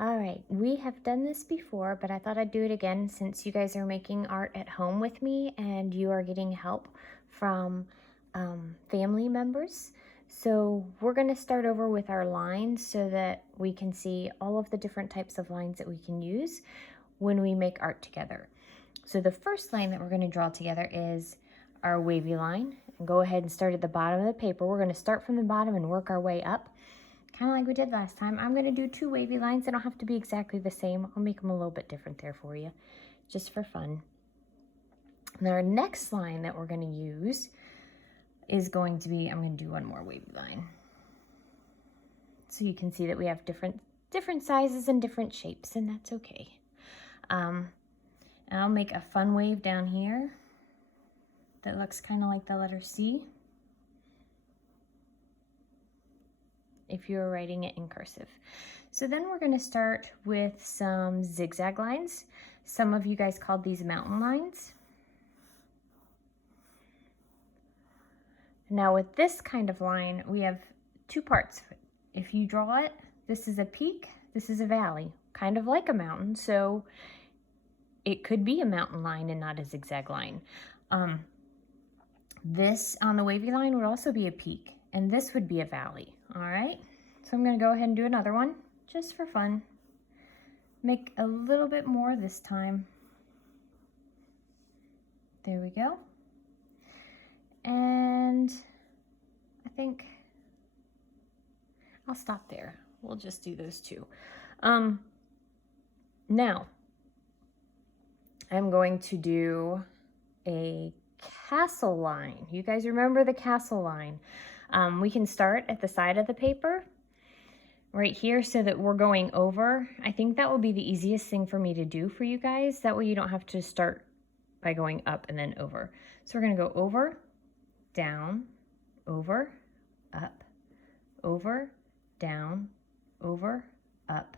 All right, we have done this before, but I thought I'd do it again since you guys are making art at home with me and you are getting help from family members. So we're going to start over with our lines so that we can see all of the different types of lines that we can use when we make art together. So the first line that we're going to draw together is our wavy line. And go ahead and start at the bottom of the paper. We're going to start from the bottom and work our way up, kind of like we did last time. I'm going to do 2 wavy lines. They don't have to be exactly the same. I'll make them a little bit different there for you, just for fun. Now our next line that we're going to use is going to be, I'm going to do one more wavy line. So you can see that we have different sizes and different shapes, and that's okay. And I'll make a fun wave down here that looks kind of like the letter C, if you're writing it in cursive. So then we're going to start with some zigzag lines. Some of you guys called these mountain lines. Now with this kind of line, we have 2 parts. If you draw it, this is a peak, this is a valley, kind of like a mountain, so it could be a mountain line and not a zigzag line. This on the wavy line would also be a peak, and this would be a valley. All right, so I'm going to go ahead and do another one just for fun. Make a little bit more this time. There we go. And I think I'll stop there. We'll just do those 2. Now I'm going to do a castle line. You guys remember the castle line? We can start at the side of the paper right here so that we're going over. I think that will be the easiest thing for me to do for you guys. That way you don't have to start by going up and then over. So we're going to go over, down, over, up, over, down, over, up,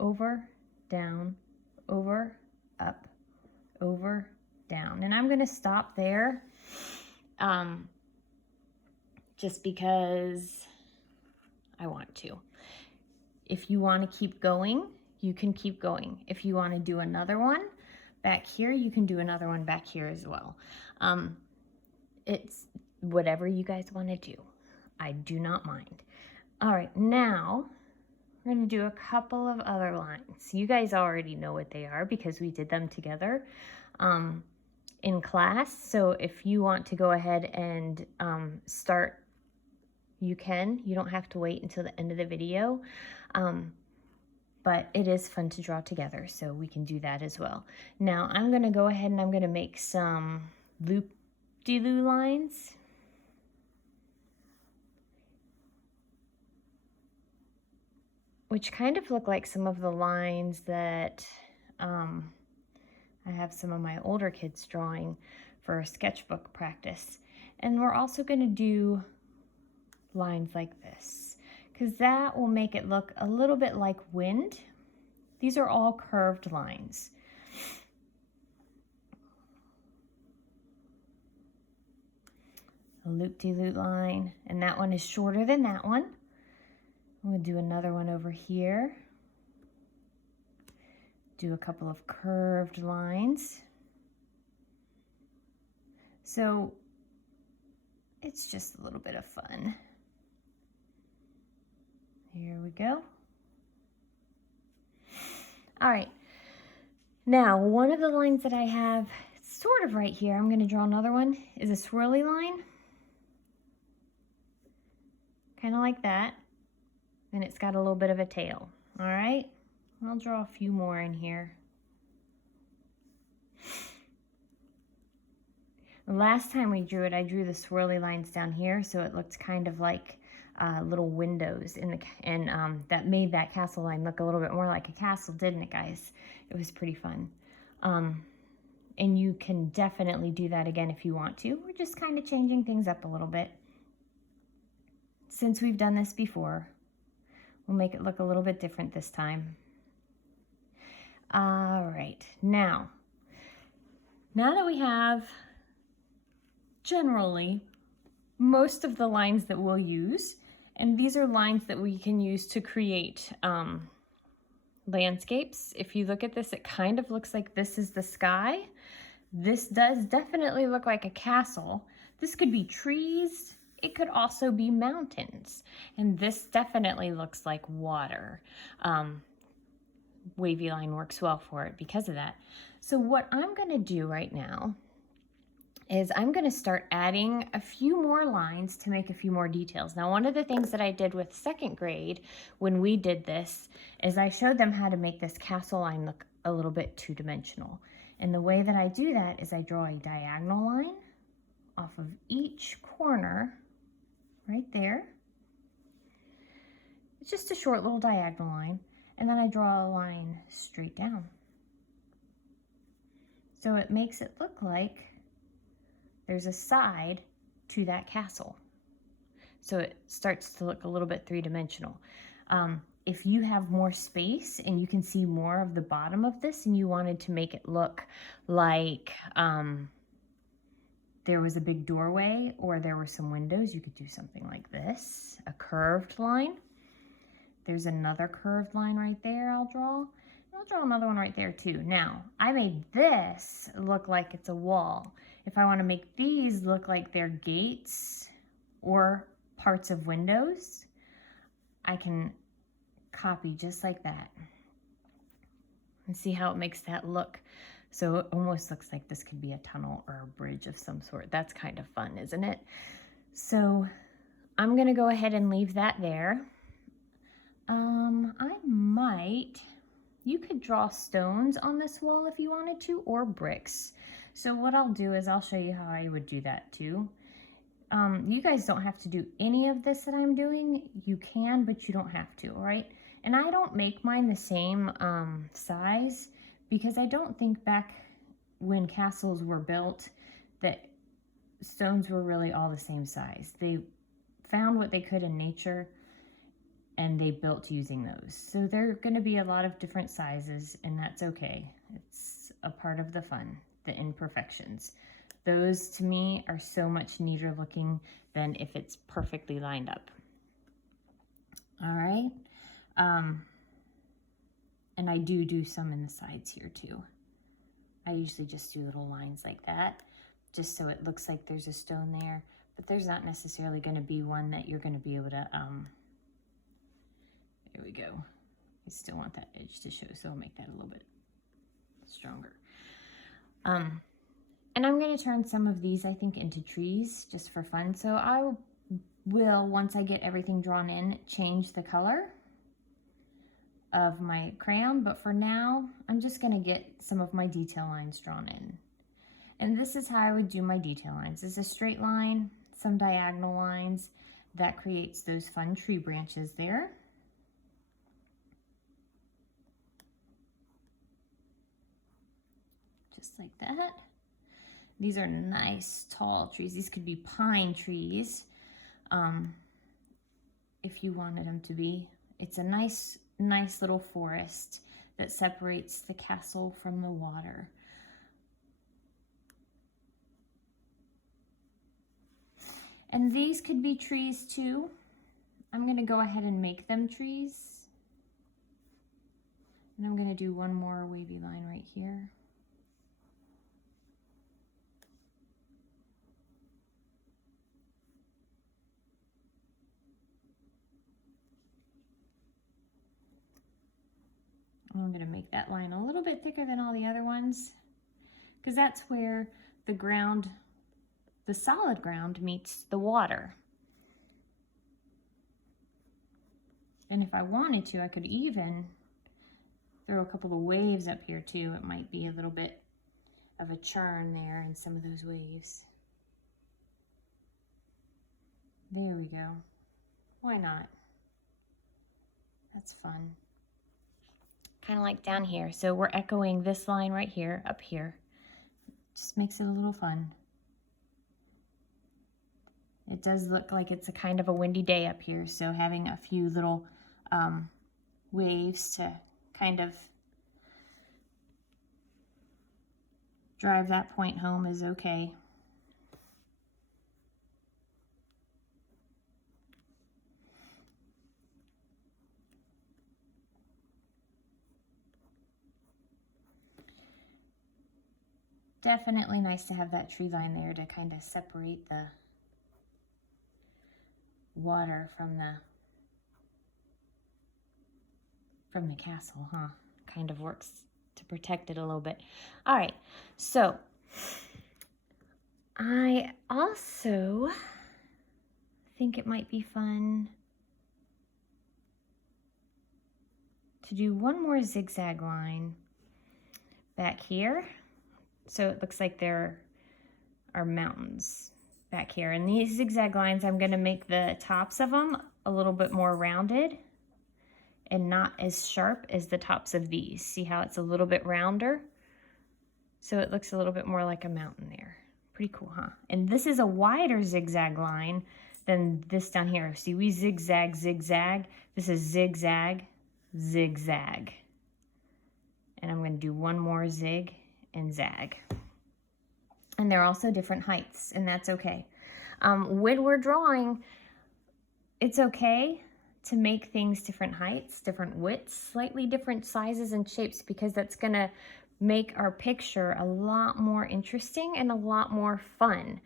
over, down, over, up, over, down. And I'm going to stop there just because I want to. If you want to keep going, you can keep going. If you want to do another one back here, you can do another one back here as well. It's whatever you guys want to do. I do not mind. All right, now we're going to do a couple of other lines. You guys already know what they are because we did them together in class. So if you want to go ahead and start, you can. You don't have to wait until the end of the video. But it is fun to draw together, so we can do that as well. Now I'm going to go ahead and I'm going to make some loop-de-loo lines. Which kind of look like some of the lines that I have some of my older kids drawing for sketchbook practice. And we're also going to do lines like this, because that will make it look a little bit like wind. These are all curved lines. A loop-de-loop line, and that one is shorter than that one. I'm going to do another one over here. Do a couple of curved lines. So it's just a little bit of fun. Here we go. All right. Now, one of the lines that I have sort of right here, I'm going to draw another one, is a swirly line. Kind of like that. And it's got a little bit of a tail. All right. I'll draw a few more in here. The last time we drew it, I drew the swirly lines down here, so it looked kind of like little windows in the, and that made that castle line look a little bit more like a castle, didn't it, guys? It was pretty fun. And you can definitely do that again if you want to. We're just kind of changing things up a little bit. Since we've done this before, we'll make it look a little bit different this time. All right, now that we have generally most of the lines that we'll use, and these are lines that we can use to create landscapes. If you look at this, it kind of looks like this is the sky. This does definitely look like a castle. This could be trees. It could also be mountains. And this definitely looks like water. Wavy line works well for it because of that. So what I'm going to do right now is I'm going to start adding a few more lines to make a few more details. Now, one of the things that I did with second grade when we did this is I showed them how to make this castle line look a little bit two-dimensional. And the way that I do that is I draw a diagonal line off of each corner right there. It's just a short little diagonal line. And then I draw a line straight down. So it makes it look like there's a side to that castle. So it starts to look a little bit three-dimensional. If you have more space and you can see more of the bottom of this and you wanted to make it look like there was a big doorway or there were some windows, you could do something like this, a curved line. There's another curved line right there I'll draw. I'll draw another one right there too. Now, I made this look like it's a wall. If I want to make these look like they're gates or parts of windows, I can copy just like that. And see how it makes that look. So it almost looks like this could be a tunnel or a bridge of some sort. That's kind of fun, isn't it? So I'm going to go ahead and leave that there. You could draw stones on this wall if you wanted to, or bricks. So what I'll do is I'll show you how I would do that too. You guys don't have to do any of this that I'm doing. You can, but you don't have to, all right? And I don't make mine the same size because I don't think back when castles were built that stones were really all the same size. They found what they could in nature and they built using those. So there are going to be a lot of different sizes, and that's okay. It's a part of the fun, the imperfections. Those to me are so much neater looking than if it's perfectly lined up. All right. And I do some in the sides here too. I usually just do little lines like that, just so it looks like there's a stone there, but there's not necessarily going to be one that you're going to be able to, there we go. I still want that edge to show, so I'll make that a little bit stronger. And I'm going to turn some of these, I think, into trees just for fun. So I will, once I get everything drawn in, change the color of my crayon. But for now, I'm just going to get some of my detail lines drawn in. And this is how I would do my detail lines. It's a straight line, some diagonal lines. That creates those fun tree branches there. Just like that. These are nice tall trees. These could be pine trees if you wanted them to be. It's a nice little forest that separates the castle from the water. And these could be trees too. I'm going to go ahead and make them trees. And I'm going to do one more wavy line right here. I'm going to make that line a little bit thicker than all the other ones because that's where the ground, the solid ground, meets the water. And if I wanted to, I could even throw a couple of waves up here too. It might be a little bit of a churn there in some of those waves. There we go. Why not? That's fun. Kind of like down here. So we're echoing this line right here, up here. Just makes it a little fun. It does look like it's a kind of a windy day up here, so having a few little waves to kind of drive that point home is okay. definitely nice to have that tree line there to kind of separate the water from the castle, huh? Kind of works to protect it a little bit. All right, so I also think it might be fun to do one more zigzag line back here. So it looks like there are mountains back here. And these zigzag lines, I'm gonna make the tops of them a little bit more rounded and not as sharp as the tops of these. See how it's a little bit rounder? So it looks a little bit more like a mountain there. Pretty cool, huh? And this is a wider zigzag line than this down here. See, we zigzag, zigzag. This is zigzag, zigzag. And I'm gonna do one more zig and zag. And they're also different heights, and that's okay. When we're drawing, it's okay to make things different heights, different widths, slightly different sizes and shapes, because that's gonna make our picture a lot more interesting and a lot more fun.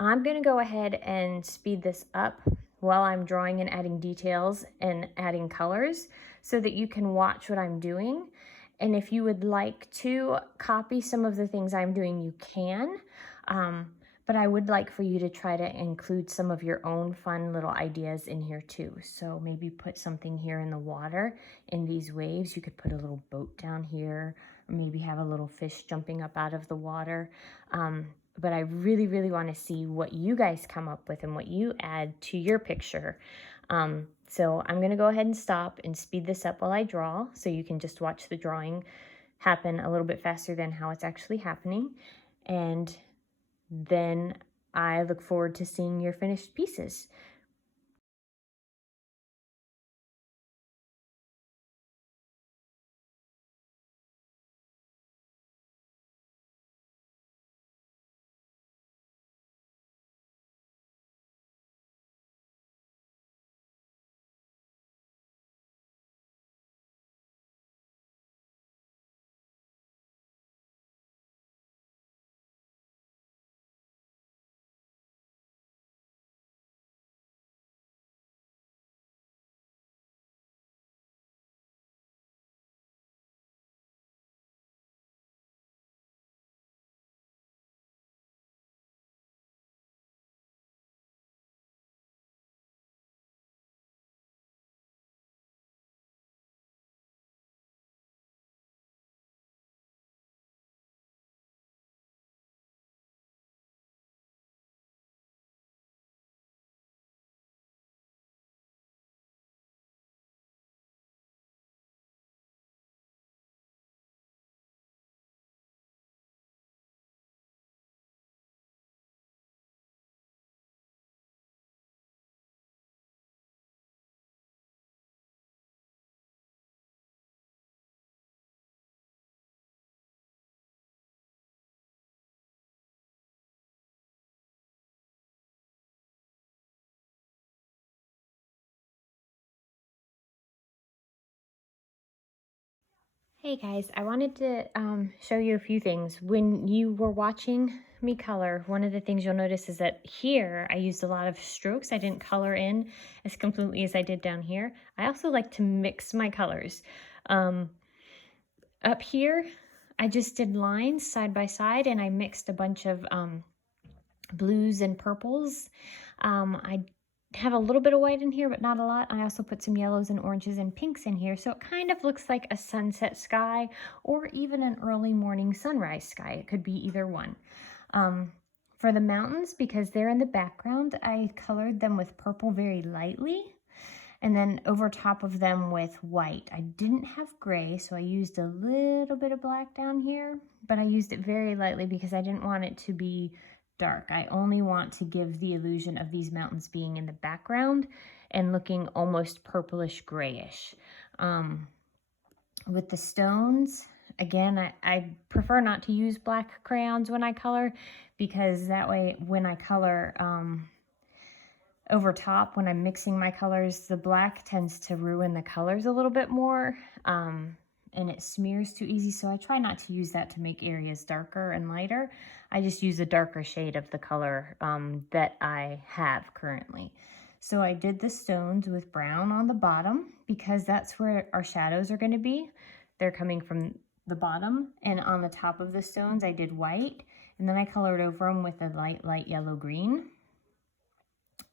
I'm gonna go ahead and speed this up while I'm drawing and adding details and adding colors so that you can watch what I'm doing. And if you would like to copy some of the things I'm doing, you can. But I would like for you to try to include some of your own fun little ideas in here too. So maybe put something here in the water in these waves. You could put a little boat down here, or maybe have a little fish jumping up out of the water. But I really, really want to see what you guys come up with and what you add to your picture. So I'm going to go ahead and stop and speed this up while I draw, so you can just watch the drawing happen a little bit faster than how it's actually happening. And then I look forward to seeing your finished pieces. Hey guys, I wanted to show you a few things. When you were watching me color, one of the things you'll notice is that here I used a lot of strokes. I didn't color in as completely as I did down here. I also like to mix my colors. Up here, I just did lines side by side, and I mixed a bunch of blues and purples. I have a little bit of white in here, but not a lot. I also put some yellows and oranges and pinks in here, so it kind of looks like a sunset sky or even an early morning sunrise sky. It could be either one. For the mountains, because they're in the background, I colored them with purple very lightly, and then over top of them with white. I didn't have gray, so I used a little bit of black down here, but I used it very lightly because I didn't want it to be dark. I only want to give the illusion of these mountains being in the background and looking almost purplish grayish. With the stones, again, I prefer not to use black crayons when I color, because that way when I color over top, when I'm mixing my colors, the black tends to ruin the colors a little bit more. and it smears too easy. So I try not to use that to make areas darker and lighter. I just use a darker shade of the color that I have currently. So I did the stones with brown on the bottom because that's where our shadows are going to be. They're coming from the bottom, and on the top of the stones I did white, and then I colored over them with a light yellow green.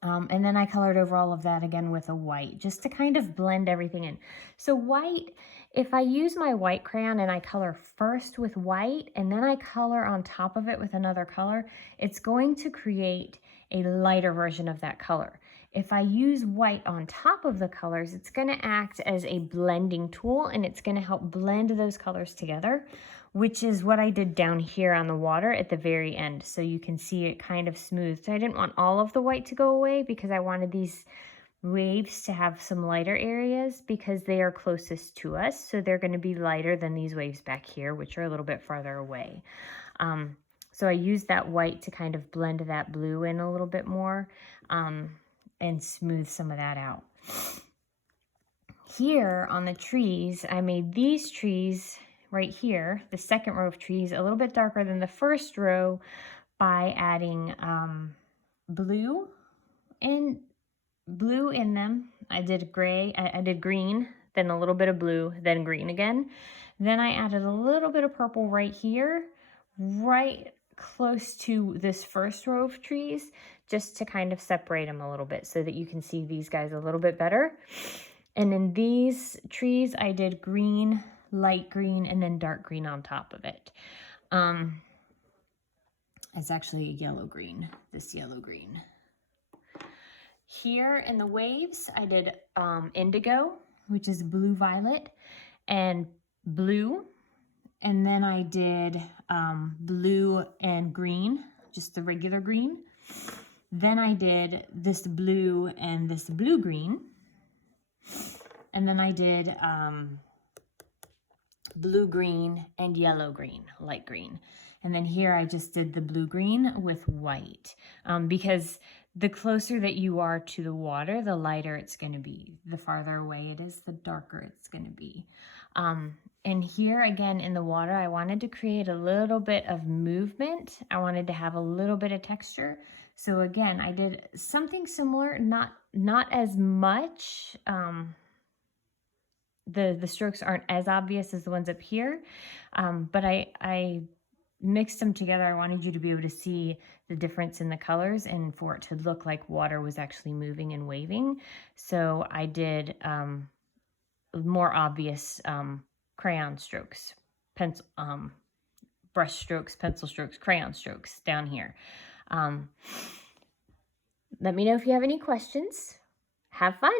And then I colored over all of that again with a white, just to kind of blend everything in. So white, if I use my white crayon and I color first with white and then I color on top of it with another color, it's going to create a lighter version of that color. If I use white on top of the colors, it's going to act as a blending tool, and it's going to help blend those colors together, which is what I did down here on the water at the very end. So you can see it kind of smoothed. I didn't want all of the white to go away because I wanted these waves to have some lighter areas because they are closest to us. So they're going to be lighter than these waves back here, which are a little bit farther away. So I used that white to kind of blend that blue in a little bit more and smooth some of that out. Here on the trees, I made these trees right here, the second row of trees, a little bit darker than the first row by adding blue in them. I did gray, I did green, then a little bit of blue, then green again. Then I added a little bit of purple right here, right close to this first row of trees, just to kind of separate them a little bit so that you can see these guys a little bit better. And in these trees, I did green, light green, and then dark green on top of it. It's actually a yellow green, this yellow green. Here in the waves, I did indigo, which is blue violet, and blue. And then I did blue and green, just the regular green. Then I did this blue and this blue green. And then I did blue green and yellow green, light green. And then here I just did the blue green with white because the closer that you are to the water, the lighter it's going to be. The farther away it is, the darker it's going to be. And here again in the water, I wanted to create a little bit of movement. I wanted to have a little bit of texture. So again, I did something similar, not as much. The strokes aren't as obvious as the ones up here, but I mixed them together. I wanted you to be able to see the difference in the colors and for it to look like water was actually moving and waving. So I did more obvious crayon strokes, pencil, brush strokes, pencil strokes, crayon strokes down here. Let me know if you have any questions. Have fun.